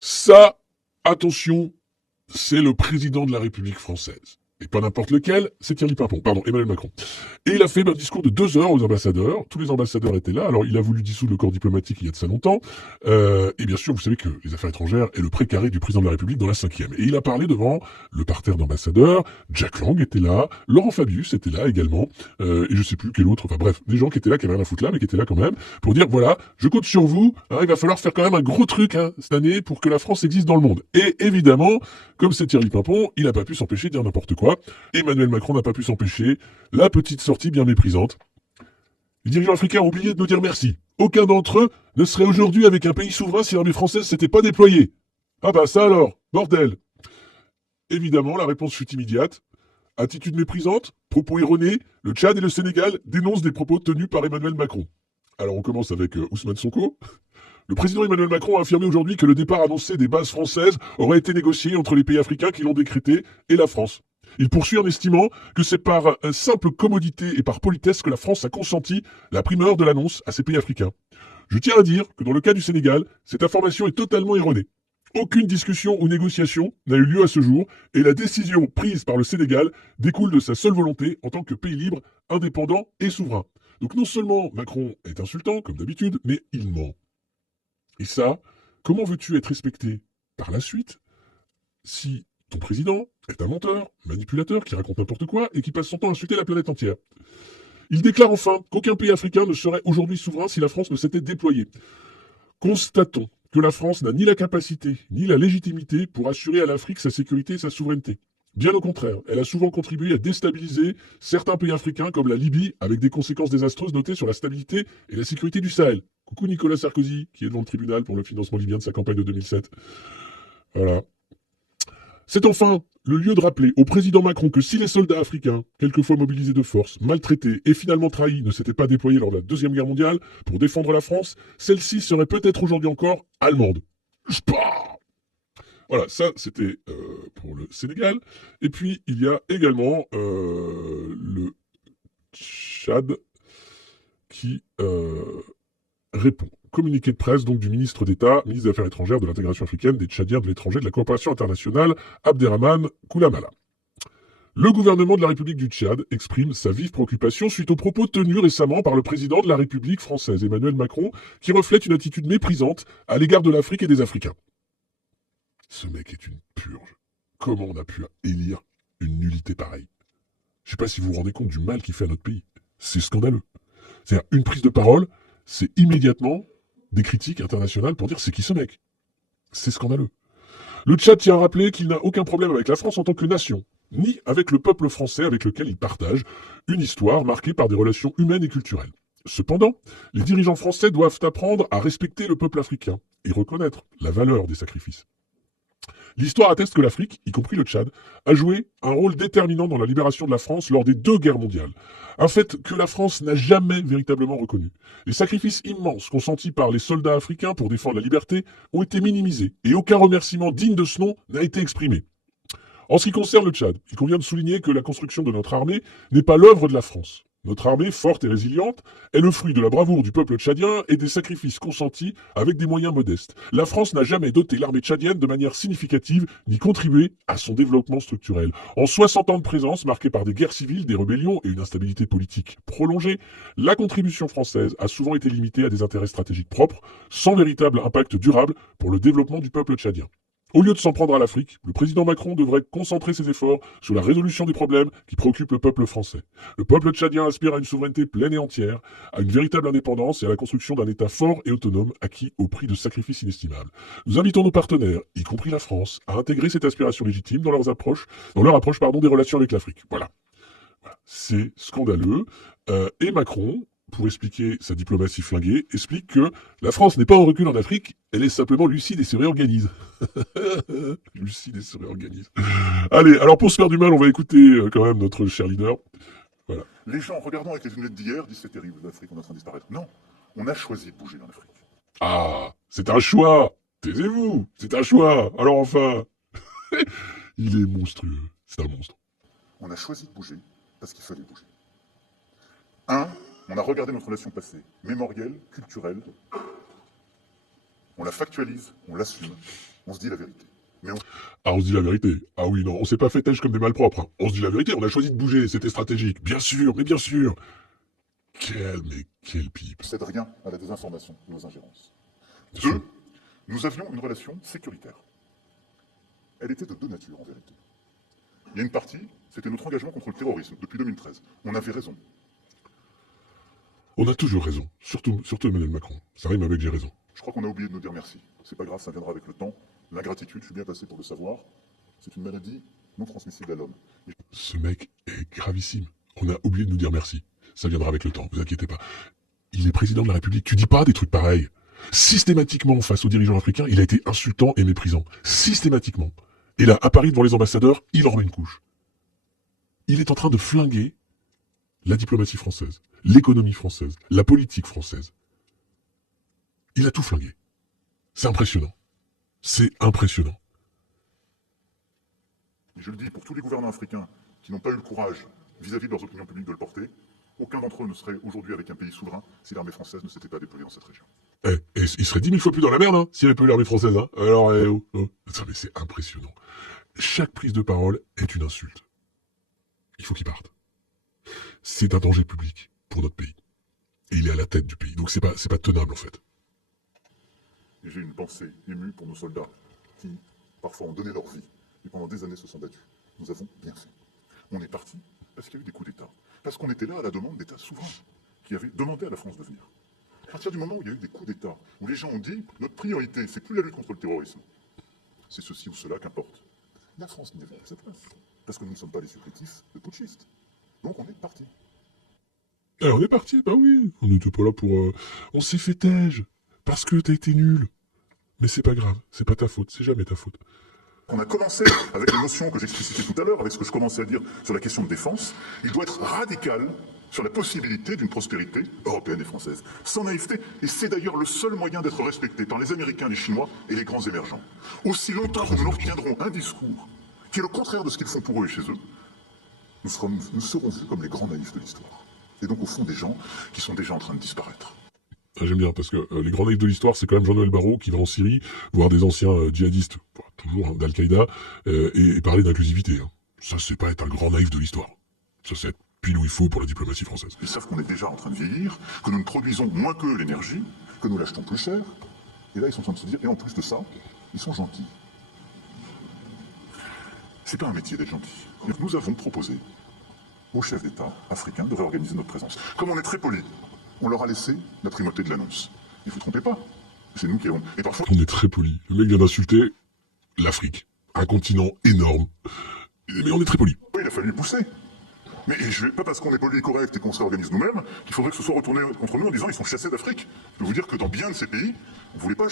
Ça, attention, c'est le président de la République française. Et pas n'importe lequel, c'est Thierry Pimpon, pardon, Emmanuel Macron. Et il a fait un discours de 2 heures aux ambassadeurs. Tous les ambassadeurs étaient là. Alors, il a voulu dissoudre le corps diplomatique il y a de ça longtemps. Et bien sûr, vous savez que les affaires étrangères est le précaré du président de la République dans la 5e. Et il a parlé devant le parterre d'ambassadeurs. Jack Lang était là. Laurent Fabius était là également. Et je sais plus quel autre. Enfin bref, des gens qui étaient là, qui avaient rien à foutre là, mais qui étaient là quand même, pour dire, voilà, je compte sur vous. Hein, il va falloir faire quand même un gros truc cette année pour que la France existe dans le monde. Et évidemment, comme c'est Thierry Pimpon, il n'a pas pu s'empêcher de dire n'importe quoi. Emmanuel Macron n'a pas pu s'empêcher la petite sortie bien méprisante. Les dirigeants africains ont oublié de nous dire merci. Aucun d'entre eux ne serait aujourd'hui avec un pays souverain si l'armée française s'était pas déployée. Ah bah ça alors, bordel. Évidemment, la réponse fut immédiate. Attitude méprisante, propos erronés, le Tchad et le Sénégal dénoncent des propos tenus par Emmanuel Macron. Alors on commence avec Ousmane Sonko. Le président Emmanuel Macron a affirmé aujourd'hui que le départ annoncé des bases françaises aurait été négocié entre les pays africains qui l'ont décrété et la France. Il poursuit en estimant que c'est par simple commodité et par politesse que la France a consenti la primeur de l'annonce à ces pays africains. Je tiens à dire que dans le cas du Sénégal, cette information est totalement erronée. Aucune discussion ou négociation n'a eu lieu à ce jour et la décision prise par le Sénégal découle de sa seule volonté en tant que pays libre, indépendant et souverain. Donc non seulement Macron est insultant, comme d'habitude, mais il ment. Et ça, comment veux-tu être respecté par la suite si ton président est un menteur, manipulateur, qui raconte n'importe quoi et qui passe son temps à insulter la planète entière? Il déclare enfin qu'aucun pays africain ne serait aujourd'hui souverain si la France ne s'était déployée. Constatons que la France n'a ni la capacité ni la légitimité pour assurer à l'Afrique sa sécurité et sa souveraineté. Bien au contraire, elle a souvent contribué à déstabiliser certains pays africains comme la Libye, avec des conséquences désastreuses notées sur la stabilité et la sécurité du Sahel. Coucou Nicolas Sarkozy, qui est devant le tribunal pour le financement libyen de sa campagne de 2007. Voilà. C'est enfin le lieu de rappeler au président Macron que si les soldats africains, quelquefois mobilisés de force, maltraités et finalement trahis, ne s'étaient pas déployés lors de la Deuxième Guerre mondiale pour défendre la France, celle-ci serait peut-être aujourd'hui encore allemande. Spah. Voilà, ça c'était pour le Sénégal. Et puis il y a également le Tchad qui répond. Communiqué de presse donc du ministre d'État, ministre des Affaires étrangères, de l'intégration africaine, des Tchadiens de l'étranger, de la coopération internationale, Abderrahmane Koulamala. Le gouvernement de la République du Tchad exprime sa vive préoccupation suite aux propos tenus récemment par le président de la République française, Emmanuel Macron, qui reflète une attitude méprisante à l'égard de l'Afrique et des Africains. Ce mec est une purge. Comment on a pu élire une nullité pareille? Je sais pas si vous vous rendez compte du mal qu'il fait à notre pays. C'est scandaleux. C'est-à-dire, une prise de parole, c'est immédiatement des critiques internationales pour dire c'est qui ce mec? C'est scandaleux. Le Tchad tient à rappeler qu'il n'a aucun problème avec la France en tant que nation, ni avec le peuple français avec lequel il partage une histoire marquée par des relations humaines et culturelles. Cependant, les dirigeants français doivent apprendre à respecter le peuple africain et reconnaître la valeur des sacrifices. L'histoire atteste que l'Afrique, y compris le Tchad, a joué un rôle déterminant dans la libération de la France lors des 2 guerres mondiales. Un fait que la France n'a jamais véritablement reconnu. Les sacrifices immenses consentis par les soldats africains pour défendre la liberté ont été minimisés et aucun remerciement digne de ce nom n'a été exprimé. En ce qui concerne le Tchad, il convient de souligner que la construction de notre armée n'est pas l'œuvre de la France. Notre armée, forte et résiliente, est le fruit de la bravoure du peuple tchadien et des sacrifices consentis avec des moyens modestes. La France n'a jamais doté l'armée tchadienne de manière significative ni contribué à son développement structurel. En 60 ans de présence, marquée par des guerres civiles, des rébellions et une instabilité politique prolongée, la contribution française a souvent été limitée à des intérêts stratégiques propres, sans véritable impact durable pour le développement du peuple tchadien. Au lieu de s'en prendre à l'Afrique, le président Macron devrait concentrer ses efforts sur la résolution des problèmes qui préoccupent le peuple français. Le peuple tchadien aspire à une souveraineté pleine et entière, à une véritable indépendance et à la construction d'un État fort et autonome acquis au prix de sacrifices inestimables. Nous invitons nos partenaires, y compris la France, à intégrer cette aspiration légitime dans leur approche des relations avec l'Afrique. Voilà. C'est scandaleux. Et Macron, pour expliquer sa diplomatie flinguée, explique que la France n'est pas en recul en Afrique, elle est simplement lucide et se réorganise. Lucide et se réorganise. Allez, alors pour se faire du mal, on va écouter quand même notre cher leader. Voilà. Les gens, regardant avec les lunettes d'hier, disent c'est terrible, l'Afrique, on est en train de disparaître. Non, on a choisi de bouger en Afrique. Ah, c'est un choix. Taisez-vous, c'est un choix. Alors enfin, il est monstrueux. C'est un monstre. On a choisi de bouger parce qu'il fallait bouger. Un, on a regardé notre relation passée, mémorielle, culturelle, On la factualise, on l'assume, on se dit la vérité. Ah, on se dit la vérité. Ah oui, non, on s'est pas fait têche comme des malpropres. Hein. On se dit la vérité, on a choisi de bouger, c'était stratégique. Bien sûr, mais bien sûr. Quel pipe. On ne cède rien à la désinformation de nos ingérences. Bien sûr. 2. Nous avions une relation sécuritaire. Elle était de deux natures, en vérité. Il y a une partie, c'était notre engagement contre le terrorisme, depuis 2013. On avait raison. On a toujours raison. Surtout Emmanuel Macron. Ça rime avec j'ai raison. Je crois qu'on a oublié de nous dire merci. C'est pas grave, ça viendra avec le temps. L'ingratitude, je suis bien passé pour le savoir, c'est une maladie non transmissible à l'homme. Ce mec est gravissime. On a oublié de nous dire merci. Ça viendra avec le temps, vous inquiétez pas. Il est président de la République. Tu dis pas des trucs pareils. Systématiquement, face aux dirigeants africains, il a été insultant et méprisant. Systématiquement. Et là, à Paris, devant les ambassadeurs, il en remet une couche. Il est en train de flinguer la diplomatie française, l'économie française, la politique française. Il a tout flingué. C'est impressionnant. C'est impressionnant. Et je le dis pour tous les gouvernants africains qui n'ont pas eu le courage vis-à-vis de leurs opinions publiques de le porter, aucun d'entre eux ne serait aujourd'hui avec un pays souverain si l'armée française ne s'était pas déployée dans cette région. Et il serait 10 000 fois plus dans la merde, hein, s'il n'y avait pas eu l'armée française, hein. Alors, Ça, mais c'est impressionnant. Chaque prise de parole est une insulte. Il faut qu'il parte. C'est un danger public pour notre pays. Et il est à la tête du pays. Donc c'est pas tenable, en fait. Et j'ai une pensée émue pour nos soldats qui, parfois, ont donné leur vie et pendant des années se sont battus. Nous avons bien fait. On est parti parce qu'il y a eu des coups d'État. Parce qu'on était là à la demande d'États souverains qui avaient demandé à la France de venir. À partir du moment où il y a eu des coups d'État, où les gens ont dit notre priorité, c'est plus la lutte contre le terrorisme, c'est ceci ou cela qu'importe. La France n'y avait pas sa place. Parce que nous ne sommes pas les supplétifs de putschistes. Donc on est parti. On est parti, bah oui. On n'était pas là pour... On s'est fait tège. Parce que t'as été nul. Mais c'est pas grave. C'est pas ta faute. C'est jamais ta faute. On a commencé avec les notions que j'explicitais tout à l'heure, avec ce que je commençais à dire sur la question de défense. Il doit être radical sur la possibilité d'une prospérité européenne et française, sans naïveté. Et c'est d'ailleurs le seul moyen d'être respecté par les Américains, les Chinois et les grands émergents. Aussi longtemps que nous leur tiendrons un discours qui est le contraire de ce qu'ils font pour eux et chez eux, nous serons vus comme les grands naïfs de l'histoire. Et donc au fond des gens qui sont déjà en train de disparaître. J'aime bien, parce que les grands naïfs de l'histoire, c'est quand même Jean-Noël Barrot qui va en Syrie, voir des anciens djihadistes, toujours d'Al-Qaïda, et parler d'inclusivité. Hein. Ça, c'est pas être un grand naïf de l'histoire. Ça, c'est être pile où il faut pour la diplomatie française. Ils savent qu'on est déjà en train de vieillir, que nous ne produisons moins que l'énergie, que nous l'achetons plus cher. Et là, ils sont en train de se dire, et en plus de ça, ils sont gentils. C'est pas un métier d'être gentil. Nous avons proposé aux chefs d'État africains de réorganiser notre présence. Comme on est très poli, on leur a laissé la primauté de l'annonce. Ne vous trompez pas, c'est nous qui avons... Et parfois... On est très poli. Le mec vient d'insulter l'Afrique. Un continent énorme. Mais on est très poli. Oui, il a fallu pousser. Mais pas parce qu'on est poli et correct et qu'on se réorganise nous-mêmes, qu'il faudrait que ce soit retourné contre nous en disant ils sont chassés d'Afrique. Je peux vous dire que dans bien de ces pays, on ne voulait pas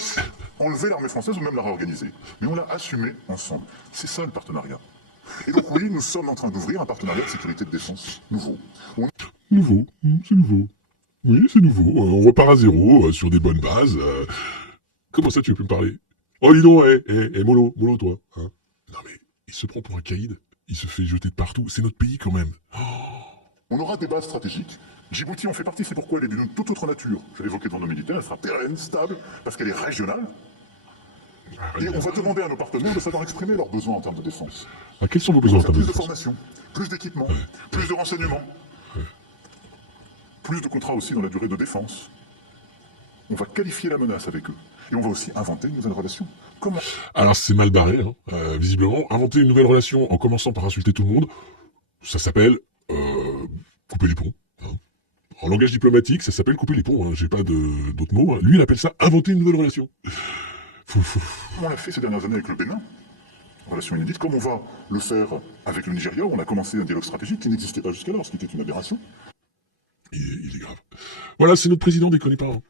enlever l'armée française ou même la réorganiser. Mais on l'a assumé ensemble. C'est ça le partenariat. Et donc oui, nous sommes en train d'ouvrir un partenariat de sécurité et de défense nouveau. Nouveau, c'est nouveau. Oui, c'est nouveau. On repart à zéro, sur des bonnes bases. Comment ça, tu veux plus me parler? Oh, dis donc, mollo, toi. Hein, non mais, il se prend pour un caïd. Il se fait jeter de partout. C'est notre pays quand même. Oh. On aura des bases stratégiques. Djibouti en fait partie, c'est pourquoi elle est d'une toute autre nature. Je l'ai évoqué devant nos militaires, elle sera pérenne, stable, parce qu'elle est régionale. Et on va demander à nos partenaires de savoir exprimer leurs besoins en termes de défense. Ah, quels sont vos besoins en termes de défense? Plus de défense? formation, plus d'équipement, plus de renseignements, plus de contrats aussi dans la durée de défense. On va qualifier la menace avec eux. Et on va aussi inventer une nouvelle relation. Comment? Alors c'est mal barré, hein. Visiblement. Inventer une nouvelle relation en commençant par insulter tout le monde, ça s'appelle couper les ponts. Hein. En langage diplomatique, ça s'appelle couper les ponts. Hein. J'ai pas d'autres mots. Hein. Lui, il appelle ça inventer une nouvelle relation. On l'a fait ces dernières années avec le Bénin. Relation inédite, comme on va le faire avec le Nigeria, où on a commencé un dialogue stratégique qui n'existait pas jusqu'alors, ce qui était une aberration. Il est grave. Voilà, c'est notre président, déconnez pas. Hein.